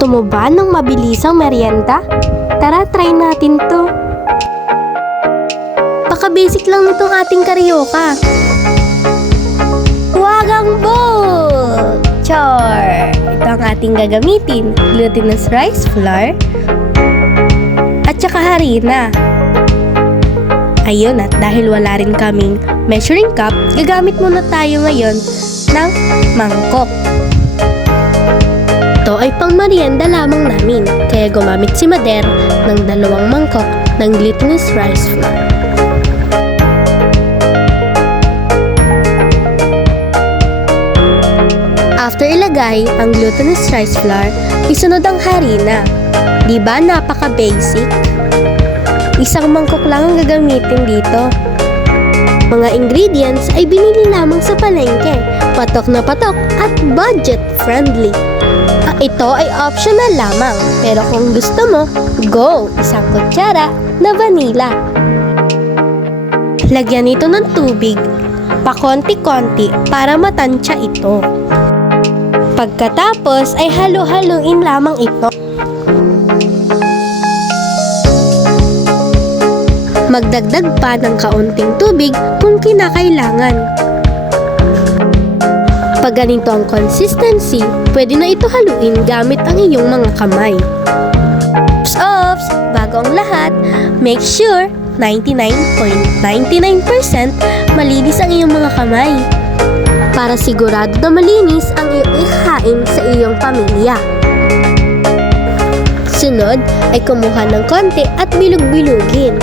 Gusto mo ba ng mabilisang merienda? Tara, try natin to. Paka-basic lang nitong ating karyoka. Wagang bowl! Char! Ito ang ating gagamitin. Glutinous rice flour at saka harina. Ayun, at dahil wala rin kaming measuring cup, gagamit muna tayo ngayon ng mangkok. Ito ay pang merienda lamang namin, kaya gumamit si Mader ng 2 mangkok ng glutinous rice flour. After ilagay ang glutinous rice flour, isunod ang harina. Diba napaka-basic? 1 mangkok lang ang gagamitin dito. Mga ingredients ay binili lamang sa palengke, patok na patok at budget friendly. Ito ay optional lamang, pero kung gusto mo, go! 1 kutsara na vanilla. Lagyan ito ng tubig, pakonti-konti para matansya ito. Pagkatapos ay halo-haluin lamang ito. Magdagdag pa ng kaunting tubig kung kinakailangan. Pag ganito ang consistency, pwede na ito haluin gamit ang iyong mga kamay. Oops! Bago ang lahat, make sure 99.99% malinis ang iyong mga kamay para sigurado na malinis ang iyong ihain sa iyong pamilya. Sunod ay kumuha ng konti at bilog-bilugin.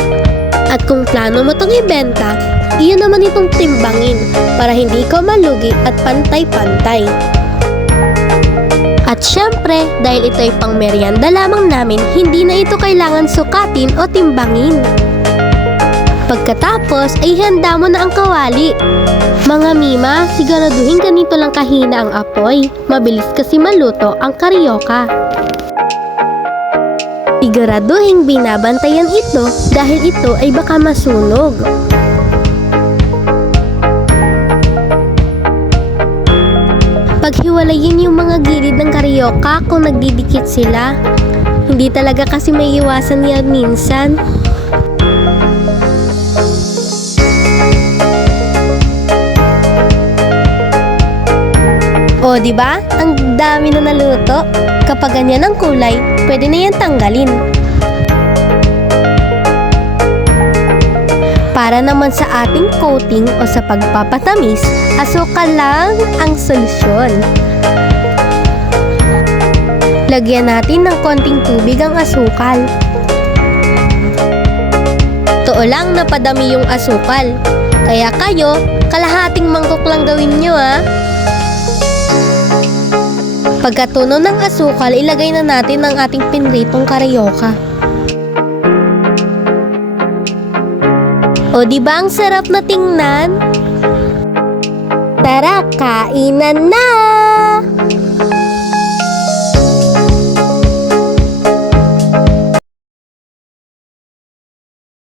At kung plano mo itong ibenta, iyon naman itong timbangin para hindi ka malugi at pantay-pantay. At syempre, dahil ito ay pang merienda lamang namin, hindi na ito kailangan sukatin o timbangin. Pagkatapos ay handa mo na ang kawali. Mga mima, siguraduhin ganito lang kahina ang apoy. Mabilis kasi maluto ang karyoka. Siguraduhin binabantayan ito dahil ito ay baka masunog. Paghiwalayin yung mga gilid ng karyoka kung nagdidikit sila. Hindi talaga kasi may iwasan yan minsan. O, di ba? Ang dami na naluto. Kapag ganyan ang kulay, pwede na yan tanggalin. Para naman sa ating coating o sa pagpapatamis, asukal lang ang solusyon. Lagyan natin ng konting tubig ang asukal. Totoo lang napadami yung asukal. Kaya kayo, kalahating mangkok lang gawin nyo ha. Pagkatunaw ng asukal, ilagay na natin ang ating pinritong karyoka. O di ba ang sarap na tingnan? Tara, kainan na!